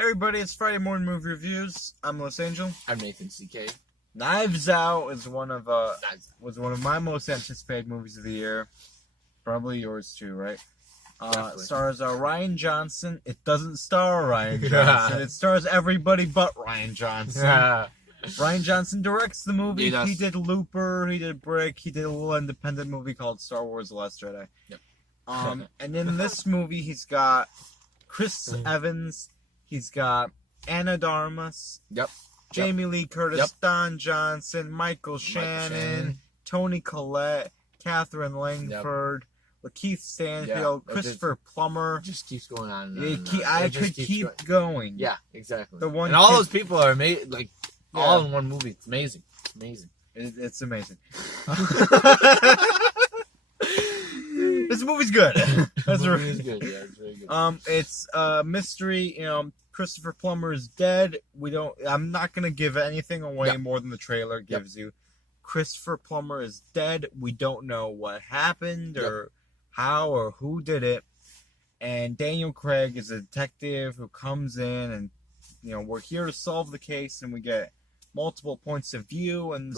Hey everybody, it's Friday Morning Movie Reviews. I'm Los Angel. I'm Nathan CK. Knives Out is was one of my most anticipated movies of the year. Probably yours too, right? Stars Ryan Johnson. It doesn't star Ryan Johnson. It stars everybody but Ryan Johnson. Ryan Johnson directs the movie. He did Looper. He did Brick. He did a little independent movie called Star Wars: The Last Jedi. Yep. And in this movie, he's got Chris Evans. He's got Anna de Armas. Yep. Jamie Lee Curtis, Don Johnson, Michael Shannon, Toni Collette, Catherine Langford, Lakeith Stanfield, Christopher Plummer. Just keeps going on. I could keep going. Yeah, exactly. And all those people are amazing. Like all in one movie. It's amazing. It's amazing. It's amazing. This movie's good. This movie is good. Yeah, it's very good. It's a mystery. Christopher Plummer is dead. I'm not gonna give anything away more than the trailer gives you. Christopher Plummer is dead. We don't know what happened or how or who did it. And Daniel Craig is a detective who comes in, and we're here to solve the case, and we get multiple points of view, and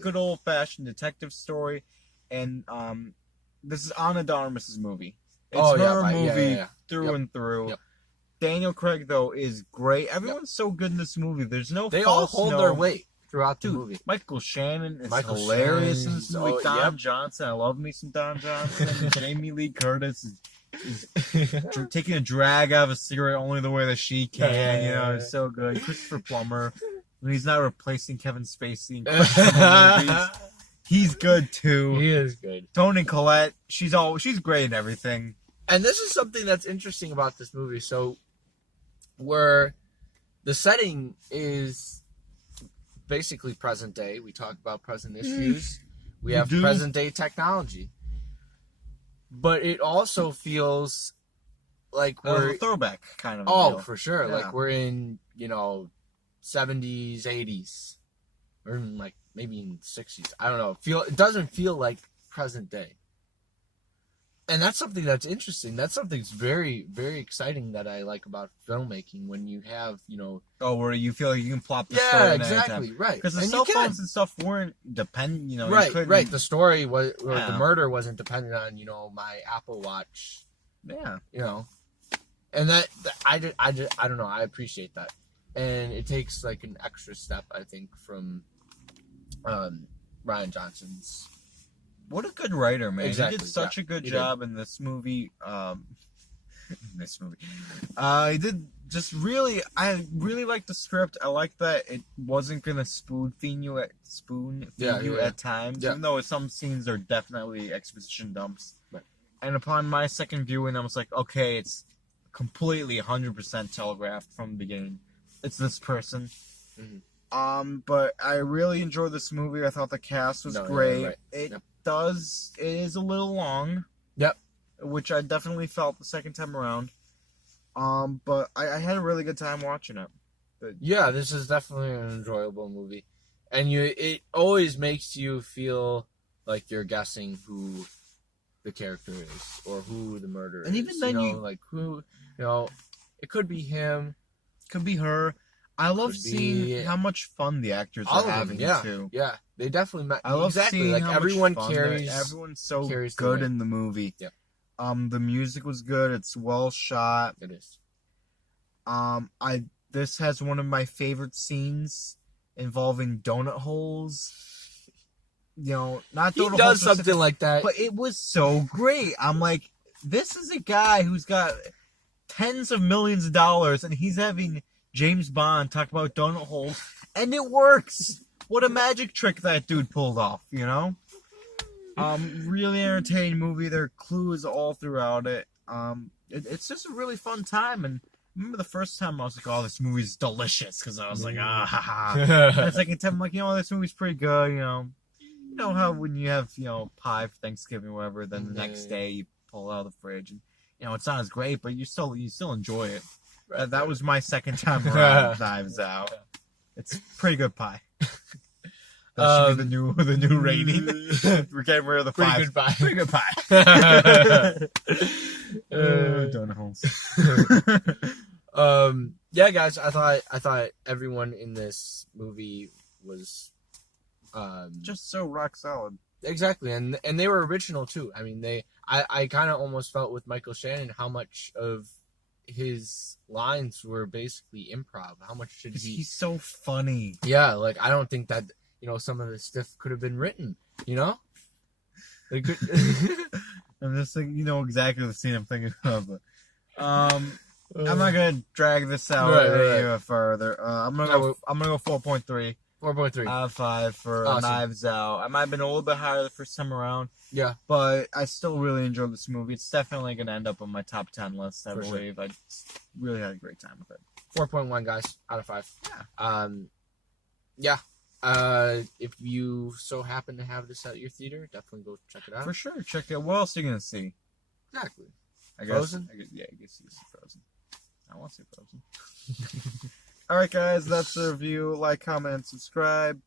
good old fashioned detective story. And this is Anna de Armas' movie. It's her movie through and through. Yep. Daniel Craig, though, is great. Everyone's so good in this movie. There's no They all hold their weight throughout the movie. Michael Shannon is hilarious in this movie. Don Johnson. I love me some Don Johnson. Jamie Lee Curtis is taking a drag out of a cigarette only the way that she can. It's so good. Christopher Plummer, when he's not replacing Kevin Spacey in questionable movies, he's good, too. He is good. Toni Collette, she's great in everything. And this is something that's interesting about this movie. So, where the setting is basically present day. We talk about present issues. We have present day technology. But it also feels like we're a throwback kind of deal. For sure. Yeah. Like we're in, 70s, 80s. Or even maybe in 60s. I don't know. It doesn't feel like present day. And that's something that's interesting. That's something that's very, very exciting that I like about filmmaking. When you have, where you feel like you can plop the story. Yeah, exactly, right. Because the cell phones and stuff weren't dependent. Right. The story was, or the murder wasn't dependent on, my Apple Watch. Yeah. And that I don't know. I appreciate that, and it takes like an extra step, I think, from Ryan Johnson's. What a good writer, man! Exactly. He did such a good job in this movie. He did just really. I really liked the script. I like that it wasn't gonna spoon feed you at times, even though some scenes are definitely exposition dumps. Right. And upon my second viewing, I was like, okay, it's completely 100% telegraphed from the beginning. It's this person. Mm-hmm. But I really enjoyed this movie. I thought the cast was great. Right. It is a little long. Yep. Which I definitely felt the second time around. But I had a really good time watching it. This is definitely an enjoyable movie. And it always makes you feel like you're guessing who the character is or who the murderer is. And even then it could be him. Could be her. I love seeing how much fun the actors are having too. Yeah, they definitely. I love seeing how everyone much fun carries. Everyone's so good in the movie. Yep. The music was good. It's well shot. It is. This has one of my favorite scenes involving donut holes. Not donut holes. He does something like that, but it was so great. I'm like, this is a guy who's got tens of millions of dollars, and he's having James Bond talk about donut holes, and it works. What a magic trick that dude pulled off, Really entertaining movie. There are clues all throughout it. It's just a really fun time. And I remember the first time I was like, oh, this movie's delicious, because I was like, ha ha. And the second time I'm like, this movie's pretty good. You know how when you have pie for Thanksgiving or whatever, then the next day you pull it out of the fridge, and it's not as great, but you still enjoy it. That was my second time around Knives Out. It's pretty good pie. That should be the new rating. We're getting rid of the 5. Pretty good pie. Donut holes. Yeah, guys, I thought everyone in this movie was Just so rock solid. exactly, and they were original too. I mean, I kind of almost felt with Michael Shannon how much of his lines were basically improv. How much did he? He's so funny. Yeah, like I don't think that some of this stuff could have been written. They could. I'm just thinking, exactly the scene I'm thinking of. But, I'm not gonna drag this out Right. further. I'm gonna go 4.3. 4.3 out of 5 for Awesome. Knives Out. I might have been a little bit higher the first time around. Yeah. But I still really enjoyed this movie. It's definitely going to end up on my top 10 list, I For sure. believe. I really had a great time with it. 4.1, guys, out of 5. Yeah. If you so happen to have this at your theater, definitely go check it out. For sure. Check it. What else are you going to see? Exactly. I guess, Frozen? Yeah, I guess you see Frozen. I want to see Frozen. All right, guys. That's the review. Like, comment, subscribe.